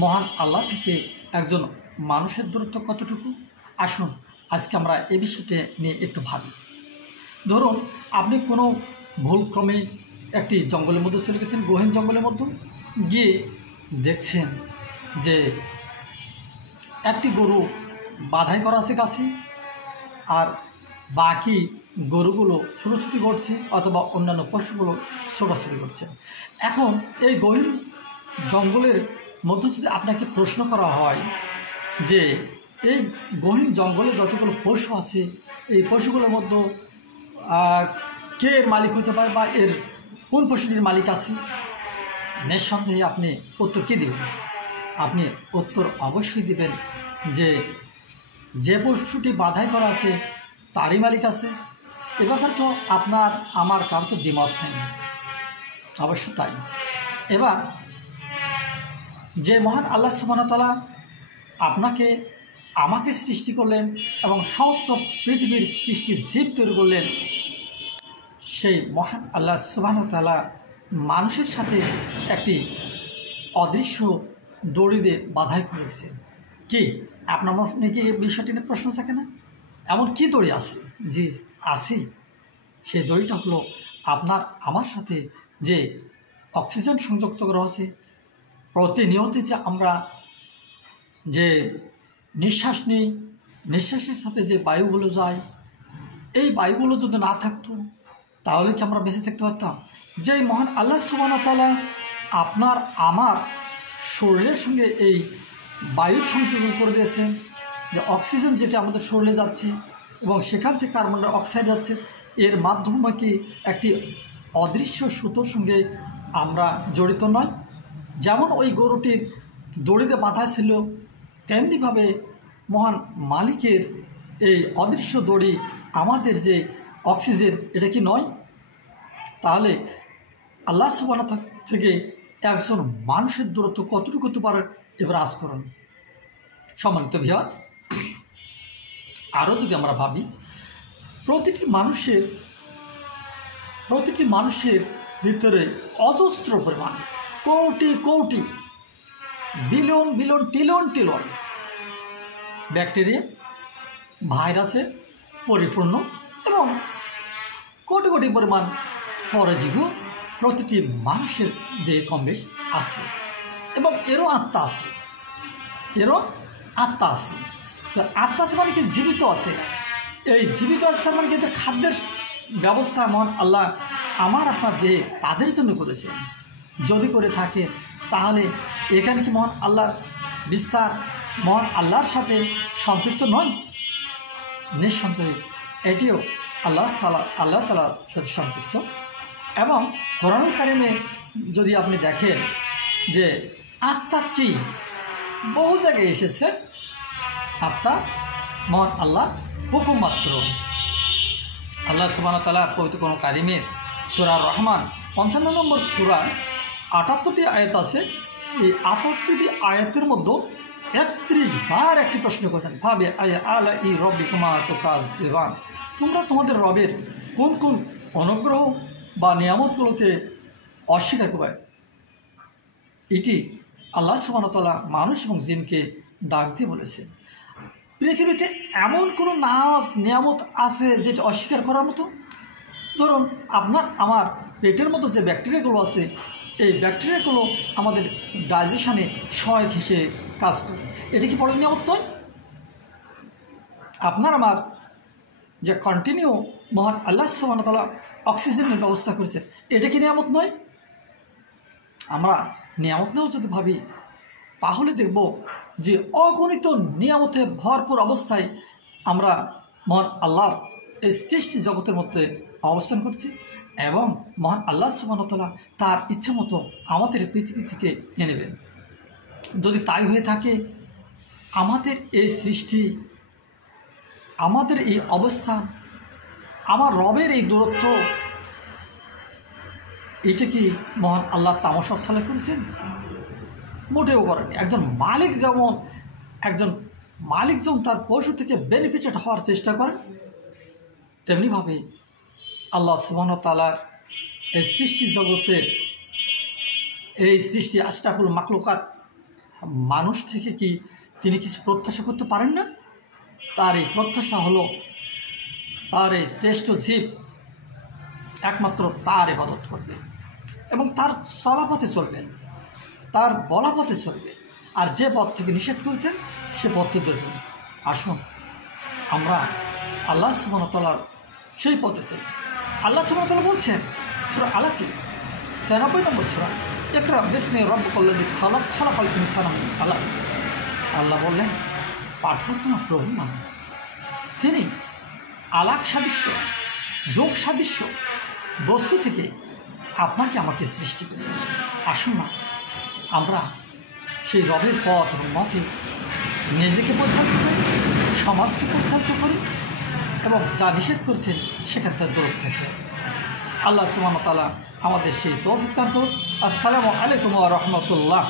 মহান আল্লাহ থেকে একজন মানুষের দূরত্ব কতটুকু? আসুন আজকে আমরা এই বিষয়টি নিয়ে একটু ভাবি। ধরুন আপনি কোনো ভুলক্রমে একটি জঙ্গলের মধ্যে চলে গেছেন, গহীন জঙ্গলের মধ্যে গিয়ে দেখছেন যে একটি গরু বাধাই করা আছে গাছে, আর বাকি গরুগুলো ছোটাছুটি করছে অথবা অন্যান্য পশুগুলো ছোটাছুটি করছে। এখন এই গহীন জঙ্গলের মধ্যে যদি আপনাকে প্রশ্ন করা হয় যে এই গহীন জঙ্গলে যতগুলো পশু আছে এই পশুগুলোর মধ্যে কে এর মালিক হতে পারে বা এর কোন পশুটির মালিক আছে, নিঃসন্দেহে আপনি উত্তর কী দেবেন? আপনি উত্তর অবশ্যই দিবেন যে পশুটি বাধাই করা আছে তারই মালিক আছে। এ ব্যাপারে তো আপনার আমার কারো তো দ্বিমত নেই, অবশ্য তাই। এবার যে মহান আল্লাহ সুবহানাহু ওয়া তাআলা আপনাকে আমাকে সৃষ্টি করলেন এবং সমস্ত পৃথিবীর সৃষ্টি জীব তৈরি করলেন, সেই মহান আল্লাহ সুবহানাহু ওয়া তাআলা মানুষের সাথে একটি অদৃশ্য দড়ি দিয়ে বাধাই করে রেখেছেন। কি আপনার মনে কি এই বিষয়টি নিয়ে প্রশ্ন থাকে না? এমন কি দড়ি আছে? জি আছে। সেই দড়িটা হলো আপনার আমার সাথে যে অক্সিজেন সংযুক্ত করা আছে। প্রতিনিয়ত যে আমরা যে নিঃশ্বাস নিই, নিঃশ্বাসের সাথে যে বায়ুগুলো যায়, এই বায়ুগুলো যদি না থাকতো তাহলে কি আমরা বেঁচে থাকতে পারতাম? যে মহান আল্লাহ সুবহানাহু ওয়া তাআলা আপনার আমার শরীরের সঙ্গে এই বায়ুর সংযোজন করে দিয়েছেন, যে অক্সিজেন যেটা আমাদের শরীরে যাচ্ছে এবং সেখান থেকে কার্বন ডাই অক্সাইড যাচ্ছে, এর মাধ্যমে কি একটি অদৃশ্য সুতোর সঙ্গে আমরা জড়িত নয়? যেমন ওই গরুটির দড়িতে বাঁধা ছিল, তেমনিভাবে মহান মালিকের এই অদৃশ্য দড়ি আমাদের যে অক্সিজেন, এটা কি নয়? তাহলে আল্লাহ সুবহানাহু ওয়া তাআলা থেকে একজন মানুষের দূরত্ব কতটুকু হতে পারে এবার আজ করুন। সম্মানিত ভিউয়ার্স, আরও যদি আমরা ভাবি, প্রতিটি মানুষের ভিতরে অজস্র পরিমাণ crore crore billion billion trillion trillion bacteria ভাইরাসে পরিপূর্ণ এবং কোটি কোটি পরিমাণ পরজীবী প্রতিটি মানুষের দেহে কম বেশ আছে এবং এরও আত্মা আছে। আত্মা আছে মানে কি? জীবিত আছে। এই জীবিত আছে তার মানে কি? এদের খাদ্যের ব্যবস্থা মহান আল্লাহ আমার আপনার দেহে তাদের জন্য করেছেন। যদি করে থাকে তাহলে এখানে কি মহান আল্লাহর বিস্তার মহান আল্লাহর সাথে সম্পৃক্ত নয়? নিঃসন্দেহে এটিও আল্লাহ তাআলার সাথে সম্পৃক্ত। এবং কোরআনুল কারিমে যদি আপনি দেখেন যে আত্মা কি, বহু জায়গায় এসেছে আত্মা মহান আল্লাহর হুকুম মাত্র। আল্লাহ সুবহানাহু ওয়া তাআলা পবিত্র কোরআন কারিমের সূরা রহমান 55 নম্বর সূরায় 78টি আয়াত আছে। এই 78টি আয়াতের মধ্যে 31 বার একটি প্রশ্ন করেছেন, ভাবে আলা ই রব্বিকুমা তুকাযিবান, তোমরা তোমাদের রবের কোন কোন অনুগ্রহ বা নিয়ামতগুলোকে অস্বীকার করবে। এটি আল্লাহ সুবহানাহু ওয়া তাআলা মানুষ এবং জিনকে ডাক দিয়ে বলেছে। পৃথিবীতে এমন কোনো নাজ নিয়ামত আছে যেটা অস্বীকার করার মতো? ধরুন আপনার আমার পেটের মতো যে ব্যাকটেরিয়াগুলো আছে, এই ব্যাকটেরিয়াগুলো আমাদের ডাইজেশনে সহায়ক হিসেবে কাজ করে। এটি কি বড় নিয়ামত নয়? আপনার আমার যে কন্টিনিউ মহান আল্লাহ সুবহানাহু ওয়া তাআলা অক্সিজেনের ব্যবস্থা করেছেন, এটা কি নিয়ামত নয়? আমরা নিয়ামত নিয়েও যদি ভাবি তাহলে দেখব যে অগণিত নিয়ামতে ভরপুর অবস্থায় আমরা মহান আল্লাহর এই সৃষ্টি জগতের মধ্যে অবস্থান করছি এবং মহান আল্লাহ সুবহানাহু ওয়া তাআলা তার ইচ্ছা মতো আমাদের পৃথিবী থেকে নিয়ে নেবেন। যদি তাই হয়ে থাকে, আমাদের এই সৃষ্টি, আমাদের এই অবস্থান, আমার রবের এই দূরত্ব, এটা কি মহান আল্লাহ তামাশা সালে করেছেন? মোটেও করেনি। একজন মালিক যেমন তার পশু থেকে বেনিফিটেড হওয়ার চেষ্টা করেন, তেমনিভাবে আল্লাহ সুবহানাহু ওয়া তাআলার এই সৃষ্টি জগতের এই সৃষ্টি আশরাফুল মাখলুকাত মানুষ থেকে কি তিনি কিছু প্রত্যাশা করতে পারেন না? তার এই প্রত্যাশা হলো তার এই শ্রেষ্ঠ জীব একমাত্র তার ইবাদত করবে এবং তার চলা পথে চলবেন, তার বলা পথে চলবে, আর যে পথ থেকে নিষেধ করেছেন সে পথে ধরবেন। আসুন আমরা আল্লাহ সুবহানাহু ওয়া তাআলার সেই পথে চলি। আল্লাহ সুবহানাহু ওয়া তাআলা বলছেন সূরা আলাকে ৯৬ নম্বর সূরা, ইকরা বিসমি রাব্বিকাল্লাযী খালাক খালাকাল ইনসানা মিন আলাক। আল্লাহ বললেন পাঠ কর তোমার প্রভুর নামে, যিনি আলাক সাদৃশ্য, যোগ সাদৃশ্য বস্তু থেকে আপনাকে আমাকে সৃষ্টি করেছেন। আসুন না আমরা সেই রবের পথ এবং মতে নিজেকে পরিচালিত করি, সমাজকে পরিচালিত করি এবং যা নিষেধ করছেন সেখান থেকে দূরে থাকতে। আল্লাহ সুবহানাহু ওয়া তাআলা আমাদের সেই তৌফিক দান করুন। আসসালামু আলাইকুম ওয়া রাহমাতুল্লাহ।